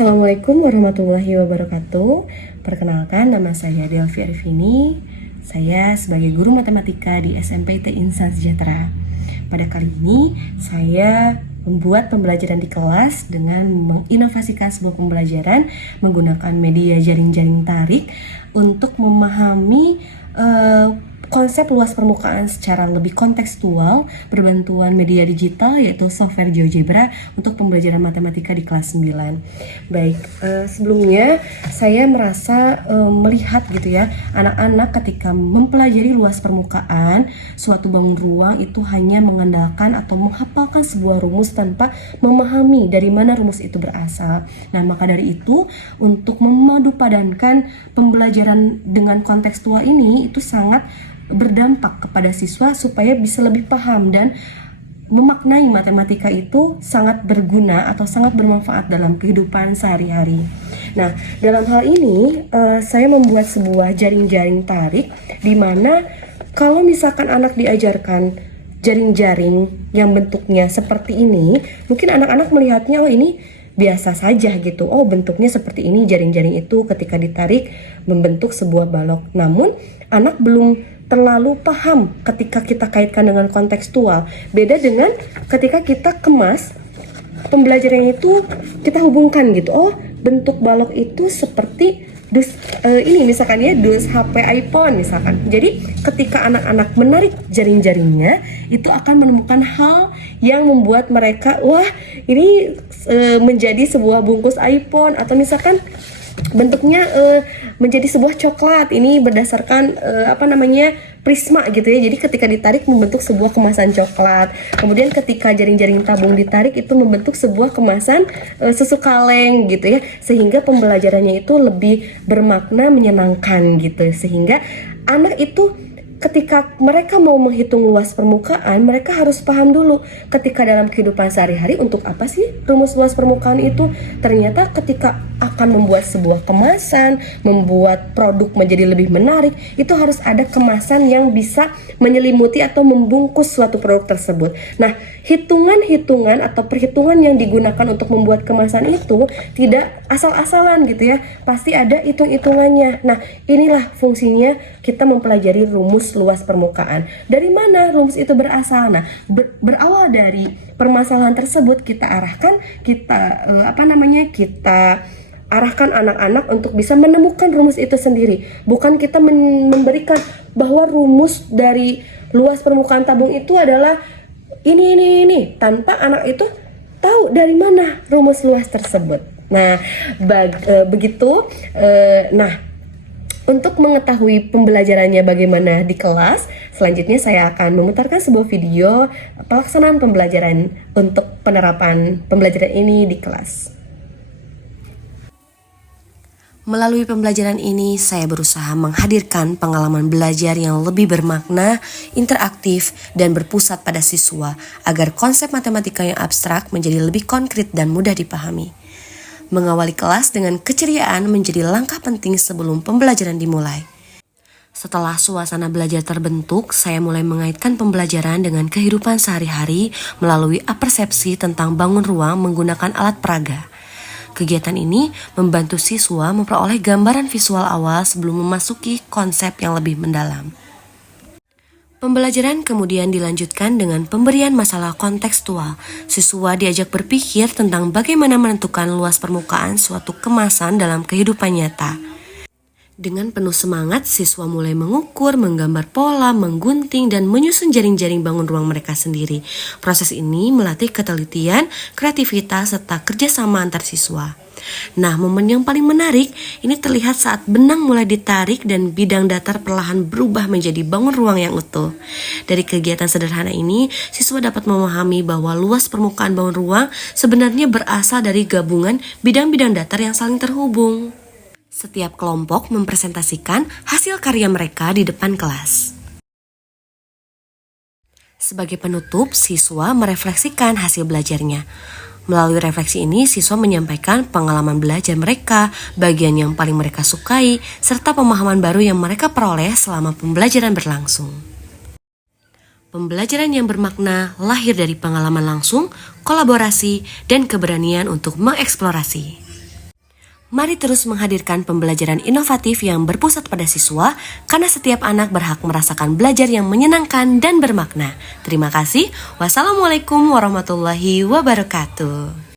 Assalamualaikum warahmatullahi wabarakatuh. Perkenalkan, nama saya Delvi Arifini. Saya sebagai guru matematika di SMPT Insan Sejahtera. Pada kali ini saya membuat pembelajaran di kelas dengan menginovasikan sebuah pembelajaran menggunakan media jaring-jaring tarik untuk memahami konsep luas permukaan secara lebih kontekstual berbantuan media digital yaitu software GeoGebra untuk pembelajaran matematika di kelas 9. Baik, sebelumnya saya merasa melihat gitu ya, anak-anak ketika mempelajari luas permukaan suatu bangun ruang itu hanya mengandalkan atau menghafalkan sebuah rumus tanpa memahami dari mana rumus itu berasal. Nah, maka dari itu untuk memadupadankan pembelajaran dengan kontekstual ini itu sangat berdampak kepada siswa supaya bisa lebih paham dan memaknai matematika itu sangat berguna atau sangat bermanfaat dalam kehidupan sehari-hari. Nah, dalam hal ini saya membuat sebuah jaring-jaring tarik di mana kalau misalkan anak diajarkan jaring-jaring yang bentuknya seperti ini, mungkin anak-anak melihatnya, oh ini biasa saja gitu. Oh, bentuknya seperti ini, jaring-jaring itu ketika ditarik membentuk sebuah balok. Namun, anak belum terlalu paham ketika kita kaitkan dengan kontekstual. Beda dengan ketika kita kemas pembelajaran itu kita hubungkan gitu. Oh, bentuk balok itu seperti ini misalkan ya, dus HP iPhone misalkan. Jadi ketika anak-anak menarik jaring-jaringnya itu akan menemukan hal yang membuat mereka wah ini menjadi sebuah bungkus iPhone, atau misalkan bentuknya menjadi sebuah coklat. Ini berdasarkan prisma gitu ya. Jadi ketika ditarik membentuk sebuah kemasan coklat. Kemudian ketika jaring-jaring tabung ditarik itu membentuk sebuah kemasan susu kaleng gitu ya. Sehingga pembelajarannya itu lebih bermakna, menyenangkan gitu. Sehingga anak itu ketika mereka mau menghitung luas permukaan, mereka harus paham dulu ketika dalam kehidupan sehari-hari untuk apa sih rumus luas permukaan itu. Ternyata ketika akan membuat sebuah kemasan, membuat produk menjadi lebih menarik, itu harus ada kemasan yang bisa menyelimuti atau membungkus suatu produk tersebut. Nah, hitungan-hitungan atau perhitungan yang digunakan untuk membuat kemasan itu tidak asal-asalan gitu ya, pasti ada hitung-hitungannya. Nah, inilah fungsinya kita mempelajari rumus luas permukaan. Dari mana rumus itu berasal? Nah, berawal dari permasalahan tersebut kita arahkan, kita arahkan anak-anak untuk bisa menemukan rumus itu sendiri. Bukan kita memberikan bahwa rumus dari luas permukaan tabung itu adalah ini tanpa anak itu tahu dari mana rumus luas tersebut. Nah, begitu. Untuk mengetahui pembelajarannya bagaimana di kelas, selanjutnya saya akan memutarkan sebuah video pelaksanaan pembelajaran untuk penerapan pembelajaran ini di kelas. Melalui pembelajaran ini, saya berusaha menghadirkan pengalaman belajar yang lebih bermakna, interaktif, dan berpusat pada siswa agar konsep matematika yang abstrak menjadi lebih konkret dan mudah dipahami. Mengawali kelas dengan keceriaan menjadi langkah penting sebelum pembelajaran dimulai. Setelah suasana belajar terbentuk, saya mulai mengaitkan pembelajaran dengan kehidupan sehari-hari melalui apersepsi tentang bangun ruang menggunakan alat peraga. Kegiatan ini membantu siswa memperoleh gambaran visual awal sebelum memasuki konsep yang lebih mendalam. Pembelajaran kemudian dilanjutkan dengan pemberian masalah kontekstual. Siswa diajak berpikir tentang bagaimana menentukan luas permukaan suatu kemasan dalam kehidupan nyata. Dengan penuh semangat, siswa mulai mengukur, menggambar pola, menggunting, dan menyusun jaring-jaring bangun ruang mereka sendiri. Proses ini melatih ketelitian, kreativitas, serta kerjasama antar siswa. Nah, momen yang paling menarik ini terlihat saat benang mulai ditarik dan bidang datar perlahan berubah menjadi bangun ruang yang utuh. Dari kegiatan sederhana ini, siswa dapat memahami bahwa luas permukaan bangun ruang sebenarnya berasal dari gabungan bidang-bidang datar yang saling terhubung. Setiap kelompok mempresentasikan hasil karya mereka di depan kelas. Sebagai penutup, siswa merefleksikan hasil belajarnya. Melalui refleksi ini, siswa menyampaikan pengalaman belajar mereka, bagian yang paling mereka sukai, serta pemahaman baru yang mereka peroleh selama pembelajaran berlangsung. Pembelajaran yang bermakna lahir dari pengalaman langsung, kolaborasi, dan keberanian untuk mengeksplorasi. Mari terus menghadirkan pembelajaran inovatif yang berpusat pada siswa, karena setiap anak berhak merasakan belajar yang menyenangkan dan bermakna. Terima kasih. Wassalamualaikum warahmatullahi wabarakatuh.